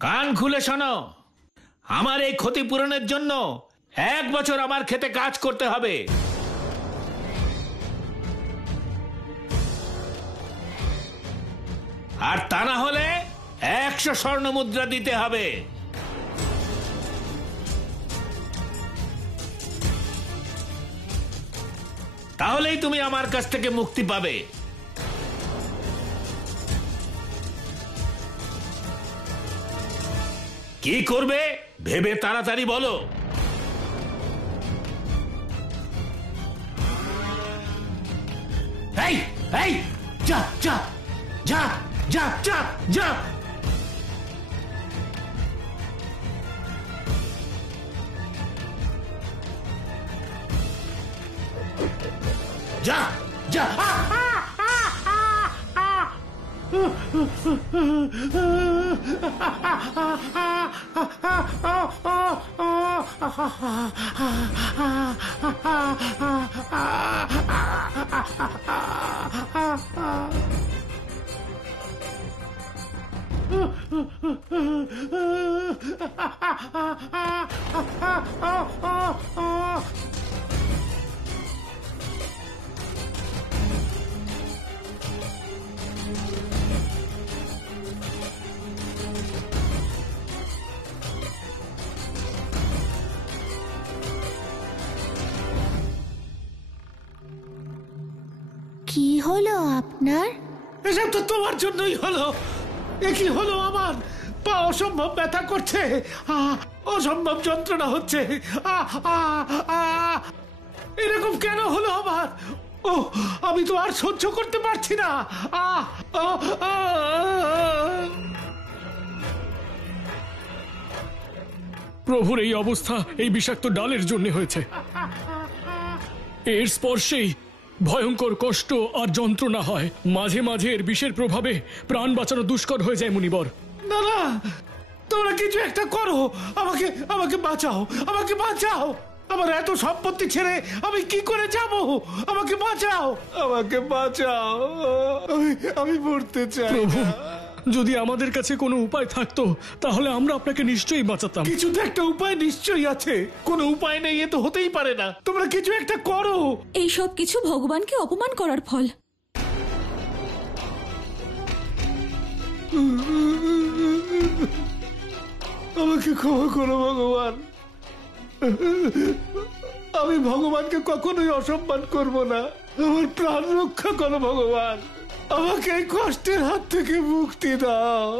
কান খুলে শোনো, আমার এই ক্ষতিপূরণের জন্য 1 বছর আমার খেতে কাজ করতে হবে। আর তা না হলে 100 স্বর্ণ মুদ্রা দিতে হবে। তাহলেই তুমি আমার কাছ থেকে মুক্তি পাবে। কি করবে ভেবে তাড়াতাড়ি বলো। এই এই যা যা যা যা যা যা। যা যা। কি হলো আপনার? এসব তো তোমার জন্যই হলো। এ কি হলো, আমার পা অসম্ভব ব্যথা করছে, অসম্ভব যন্ত্রণা হচ্ছে। এরকম কেন হলো আমার? ও, আমি তো আর সহ্য করতে পারছি না। প্রভুর এই অবস্থা এই বিষাক্ত ডালের জন্য হয়েছে। এর স্পর্শেই ভয়ঙ্কর কষ্ট আর যন্ত্রণা হয়। মাঝে মাঝে এর বিষের প্রভাবে প্রাণ বাঁচানো দুষ্কর হয়ে যায় মুনিবর। না না, তোমরা কিছু একটা করো, আমাকে আমাকে বাঁচাও, আমাকে বাঁচাও। আমার এত সম্পত্তি ছেড়ে আমি কি করে যাব? আমাকে বাঁচাও, আমাকে বাঁচাও। আমি মরতে চাই। প্রভু, যদি আমাদের কাছে কোনো উপায় থাকতো তাহলে আমরা আপনাকে নিশ্চয়ই বাঁচাতাম। কিছু তো একটা উপায় নিশ্চয়ই আছে। কোনো উপায় নেই, এ তো হতেই পারে না। তোমরা কিছু একটা করো। এই সব কিছু ভগবানকে অপমান করার ফল। আমাকে ক্ষমা করো ভগবান। আমি ভগবানকে কখনোই অসম্মান করব না। আমার প্রাণ রক্ষা করো ভগবান। আমাকে এই কষ্টের হাত থেকে মুক্তি দাও।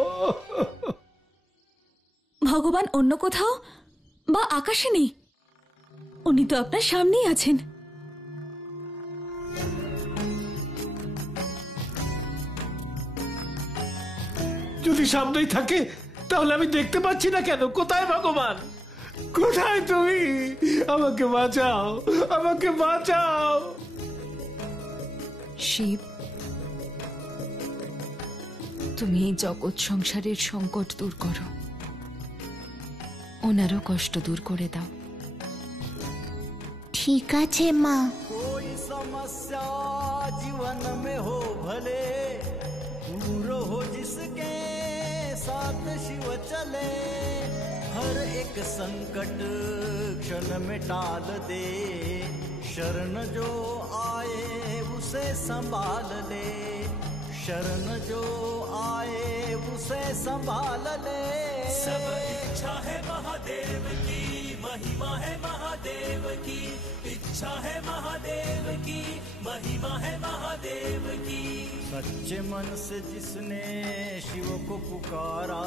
ভগবান অন্য কোথাও বা আকাশে নেই, উনি তো আপনার সামনেই আছেন। যদি সামনেই থাকে তাহলে আমি দেখতে পাচ্ছি না কেন? কোথায় ভগবান? কোথায় তুমি? আমাকে বাঁচাও, আমাকে বাঁচাও। শিব, তুমি এই জগৎ সংসারের সংকট দূর করো, ওনারও কষ্ট দূর করে দাও। ঠিক আছে মা। कोई समस्या जीवन में हो भले, दूर हो जिसके साथ शिव चले, हर एक संकट क्षण में टाल दे, शरण जो आए उसे संभाल ले, शरण जो आए उसे संभाल ले। सब इच्छा है महादेव की, महिमा है महादेव की, इच्छा है महादेव की, महिमा है महादेव की। सच्चे मन से जिसने शिव को पुकारा,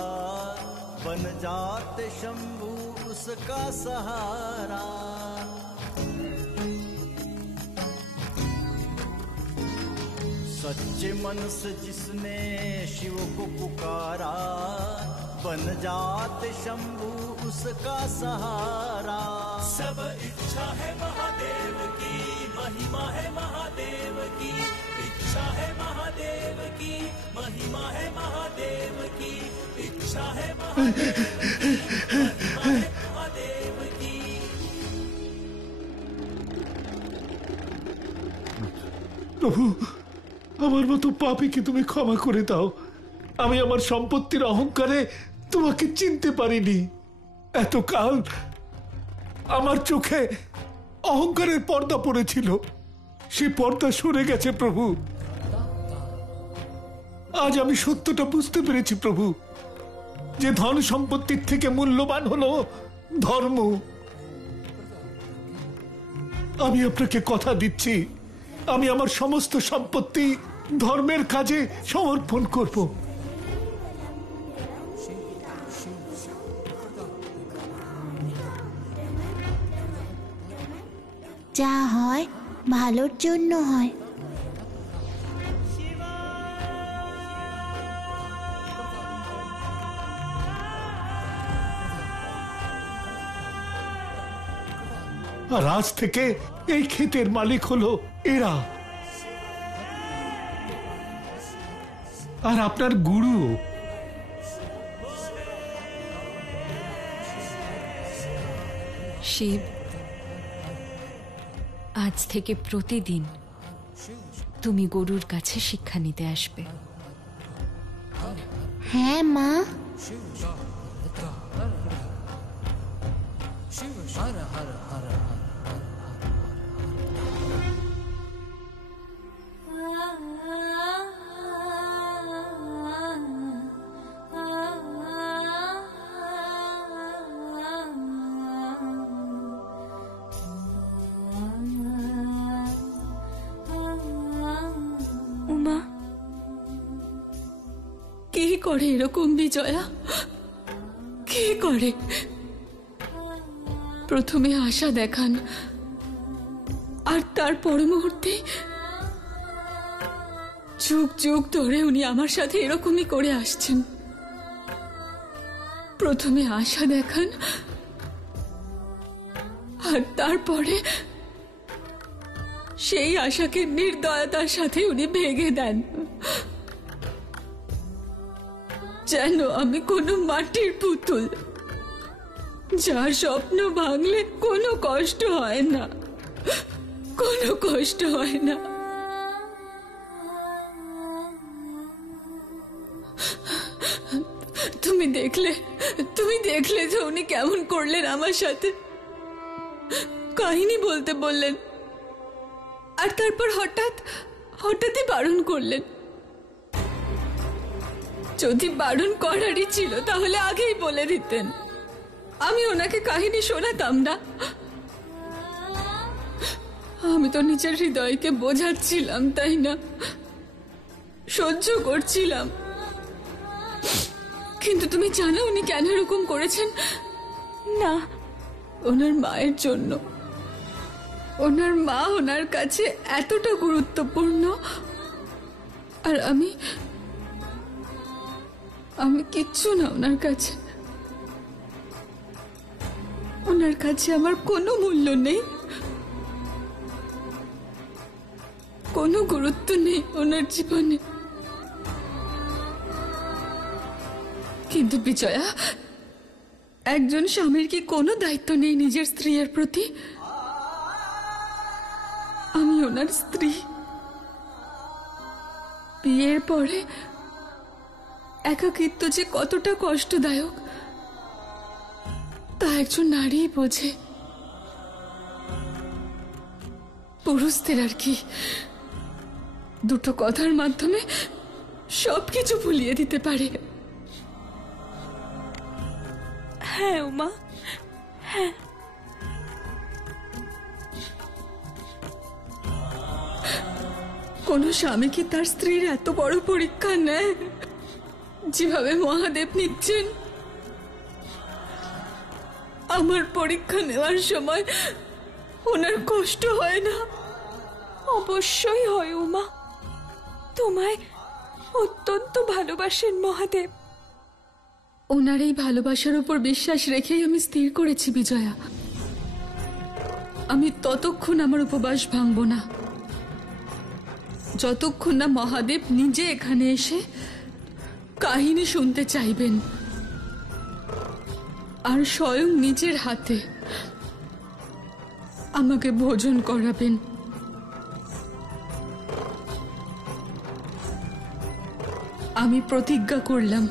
बन जाते शंभू उसका सहारा। सच्चे मन से जिसने शिव को पुकारा, बन जाते शंभू उसका सहारा। सब इच्छा है महादेव की, महिमा है महादेव की, इच्छा है महादेव की, महिमा है महादेव की, इच्छा है महादेव की, महिमा है महादेव की। প্রভু, আমার মতো পাপীকে তুমি ক্ষমা করে দাও। আমি আমার সম্পত্তির অহংকারে তোমাকে চিনতে পারিনি। এতকাল আমার চোখে অহংকারের পর্দা পড়েছিল, সে পর্দা সরে গেছে প্রভু। আজ আমি সত্যটা বুঝতে পেরেছি প্রভু, যে ধন সম্পত্তির থেকে মূল্যবান হলো ধর্ম। আমি আপনাকে কথা দিচ্ছি, আমি আমার সমস্ত সম্পত্তি ধর্মের কাজে সমর্পণ করব। যা হয় ভালোর জন্য হয়। আর আজ থেকে এই ক্ষেতের মালিক হলো এরা, আর আপনার গুরু। শিব, আজ থেকে প্রতিদিন তুমি গরুর কাছে শিক্ষা নিতে আসবে। হ্যাঁ মা। উমা, কি করে এরকম বিজয়া? কি করে? প্রথমে আশা দেখান, আর তার পর মুহূর্তে যুগ যুগ ধরে উনি আমার সাথে এরকমই করে আসছেন। প্রথমে আশা দেখান, আর তারপরে সেই আশাকে নির্দয়তার সাথে উনি ভেঙে দেন, যেন আমি কোনো মাটির পুতুল, যার স্বপ্ন ভাঙলে কোনো কষ্ট হয় না, কোনো কষ্ট হয় না। তুমি দেখলে যে উনি কেমন করলেন আমার সাথে। কাহিনী বলতে বললেন, আর তারপর হঠাৎই বারণ করলেন। যদি বারণ করারই ছিল তাহলে আগেই বলে দিতেন, আমি ওনাকে কাহিনী শোনাতাম না। আমি তো নিজের হৃদয়কে বোঝাচ্ছিলাম, তাই না? সহ্য করছিলাম। কিন্তু তুমি জানো উনি কেন এরকম করেছেন? না, ওনার মায়ের জন্য। ওনার মা ওনার কাছে এতটা গুরুত্বপূর্ণ, আর আমি কিচ্ছু না ওনার কাছে। ওনার কাছে আমার কোনো মূল্য নেই, কোনো গুরুত্ব নেই ওনার জীবনে। কিন্তু বিজয়া, একজন স্বামীর কি কোনো দায়িত্ব নেই নিজের স্ত্রীর প্রতি? আমি ওনার স্ত্রী। বিয়ের পরে একাকিত্ব যে কতটা কষ্টদায়ক তা একজন নারী বোঝে। পুরুষদের আর কি, দুটো কথার মাধ্যমে সবকিছু ভুলিয়ে দিতে পারে। হ্যাঁ উমা, হ্যাঁ। কোন স্বামী কি তার স্ত্রীর এত বড় পরীক্ষা নেয় যেভাবে মহাদেব নিচ্ছেন? আমার পরীক্ষা নেওয়ার সময় ওনার কষ্ট হয় না? অবশ্যই হয় উমা, তোমায় অত্যন্ত ভালোবাসেন মহাদেব। ওনার এই ভালোবাসার উপর বিশ্বাস রেখেই আমি স্থির করেছি বিজয়া, আমি ততক্ষণ আমার উপবাস ভাঙব না যতক্ষণ না মহাদেব নিজে এখানে এসে কাহিনী শুনতে চাইবেন, আর স্বয়ং নিজের হাতে আমাকে ভোজন করাবেন। আমি প্রতিজ্ঞা করলাম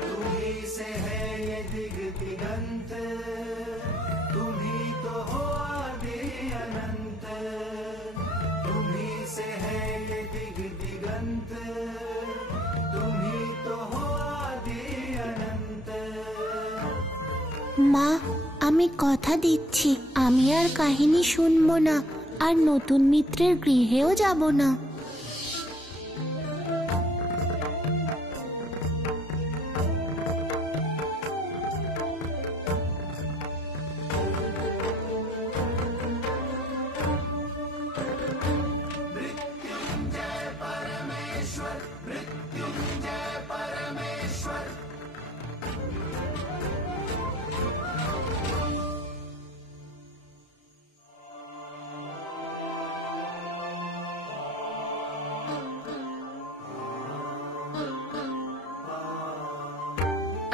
तुम्ही से है ये दिग दिगंत, तुम्ही तो हो आदि अनंत, तुम्ही से है ये दिग दिगंत, तुम्ही तो हो आदि अनंत। মা, আমি কথা দিচ্ছি আমি আর কাহিনী শুনবো না, আর নতুন মিত্রের গৃহেও যাব না।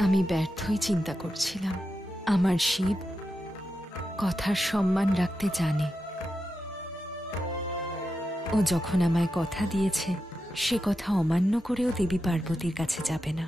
আমি ব্যর্থই চিন্তা করছিলাম। আমার শিব কথার সম্মান রাখতে জানে। ও যখন আমায় কথা দিয়েছে, সে কথা অমান্য করেও দেবী পার্বতীর কাছে যাবে না।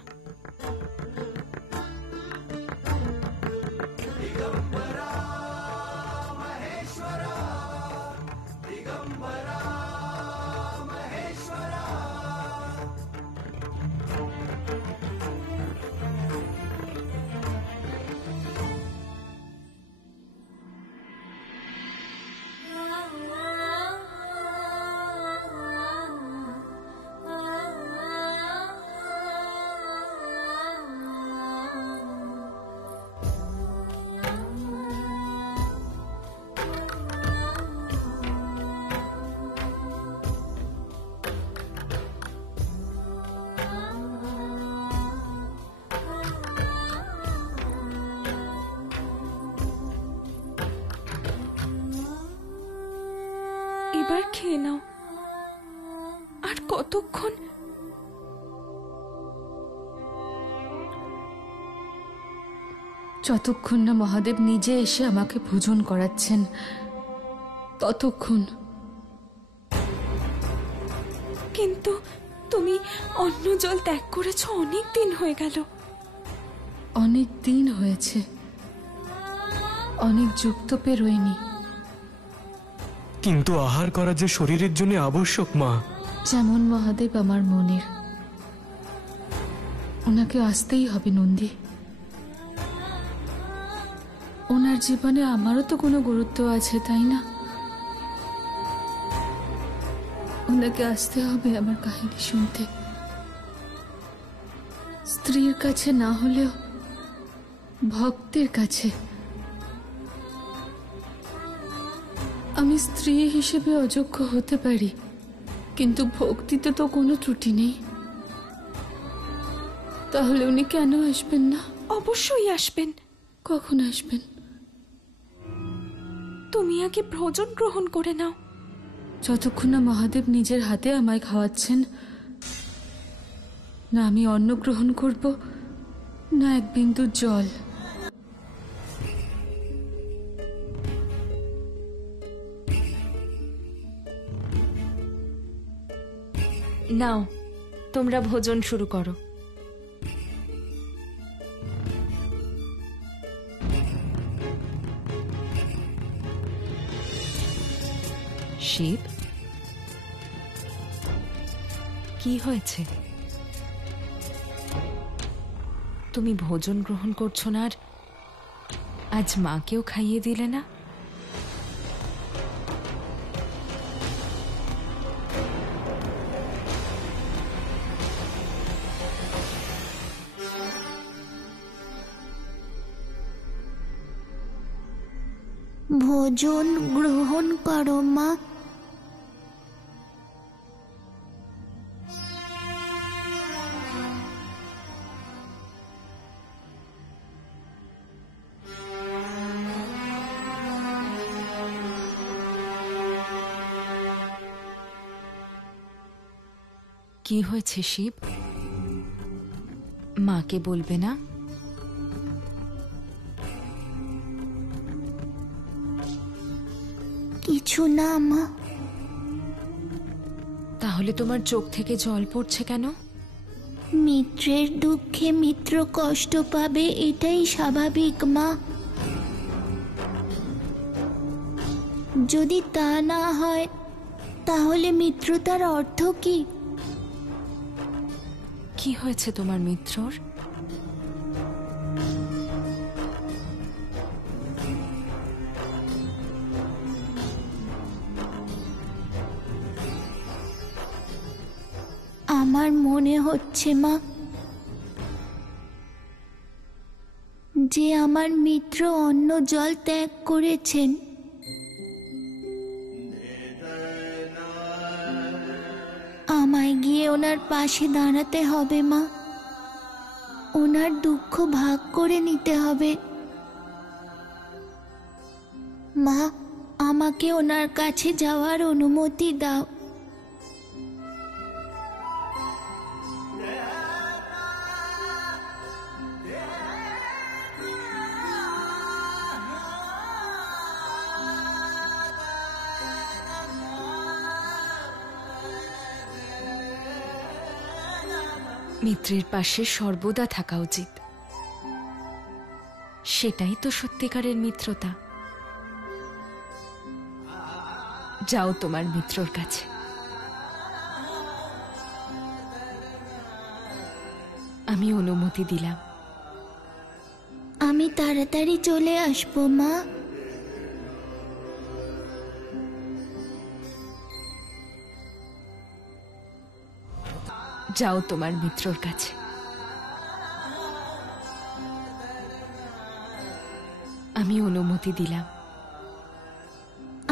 এবার খেয়ে নাও। আর কতক্ষণ? যতক্ষণ না মহাদেব নিজে এসে আমাকে ভোজন করাচ্ছেন ততক্ষণ। কিন্তু তুমি অন্ন জল ত্যাগ করেছ অনেক দিন হয়ে গেল। অনেক দিন হয়েছে, অনেক যুগ তো পেরোয়নি। কিন্তু আহার করা যে শরীরের জন্য আবশ্যক মা। যেমন মহাদেব আমার মনের, ওনাকে আসতেই হবে নন্দী। ওনার জীবনে আমারও তো কোনো গুরুত্ব আছে, তাই না? ওনাকে আসতে হবে আমার কাহিনী শুনতে। স্ত্রীর কাছে না হলেও ভক্তের কাছে। আমি স্ত্রী হিসেবে অযোগ্য হতে পারি, কিন্তু ভক্তিতে তো কোনো ত্রুটি নেই। তাহলে উনি কেন আসবেন না? অবশ্যই আসবেন। কখন আসবেন? তুমি আগে ভোজন গ্রহণ করে নাও। যতক্ষণ না মহাদেব নিজের হাতে আমায় খাওয়াচ্ছেন, না আমি অন্ন গ্রহণ করব, না এক বিন্দু জল। নাও, তোমরা ভোজন শুরু করো। শিব, কি হয়েছে? তুমি ভোজন গ্রহণ করছো না, আর আজ মাকেও খাইয়ে দিলে না? ভোজন গ্রহণ করো মা। কি হয়েছে শিব? মাকে বলবে না? কিছু না মা। তাহলে তোমার চোখ থেকে জল পড়ছে কেন? মিত্রের দুঃখে মিত্র কষ্ট পাবে, এটাই স্বাভাবিক মা। যদি তা না হয় তাহলে মিত্রতার অর্থ কি? কি হয়েছে তোমার মিত্রর? আমার মনে হচ্ছে মা যে আমার মিত্র অন্য জল ত্যাগ করেছেন। আমায় গিয়ে ওনার পাশে দাঁড়াতে হবে মা। ওনার দুঃখ ভাগ করে নিতে হবে। মা, আমাকে ওনার কাছে যাওয়ার অনুমতি দাও। মিত্রের পাশে সর্বদা থাকা উচিত। সেটাই তো সত্যিকারের মিত্রতা। যাও তোমার মিত্রর কাছে। আমি অনুমতি দিলাম। আমি তাড়াতাড়ি চলে আসবো মা। যাও তোমার মিত্রর কাছে। আমি অনুমতি দিলাম।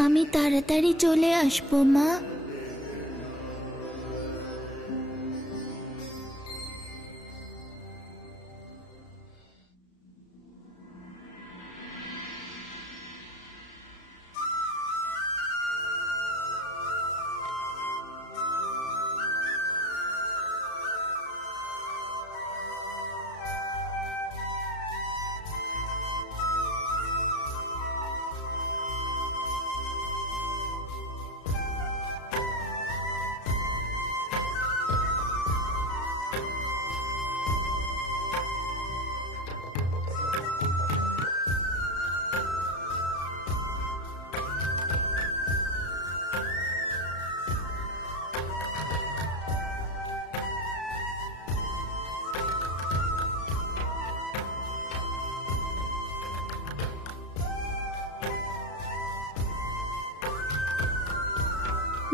আমি তাড়াতাড়ি চলে আসবো মা।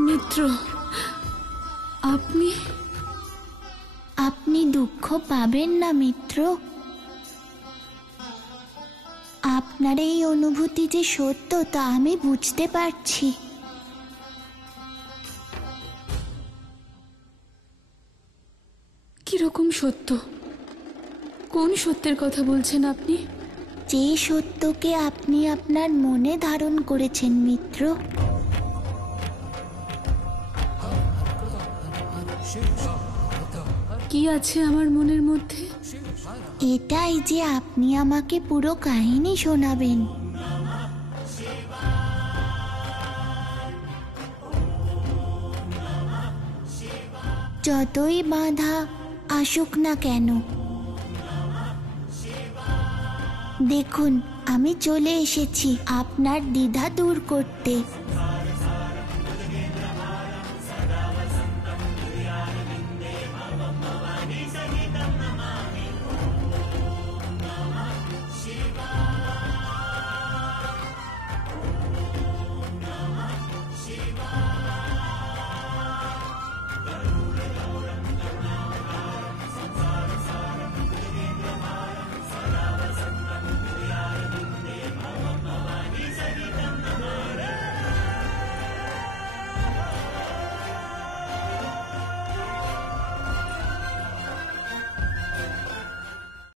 মিত্র, আপনি আপনি দুঃখ পাবেন না মিত্র। আপনার এই অনুভূতি যে সত্য তা আমি বুঝতে পারছি। কিরকম সত্য? কোন সত্যের কথা বলছেন আপনি? যে সত্যকে আপনি আপনার মনে ধারণ করেছেন মিত্র। কি আছে আমার মনের মধ্যে? এটাই যে আপনি আমাকে পুরো কাহিনী শোনাবেন। যতই বাধা আসুক না কেন, দেখুন আমি চলে এসেছি আপনার দ্বিধা দূর করতে।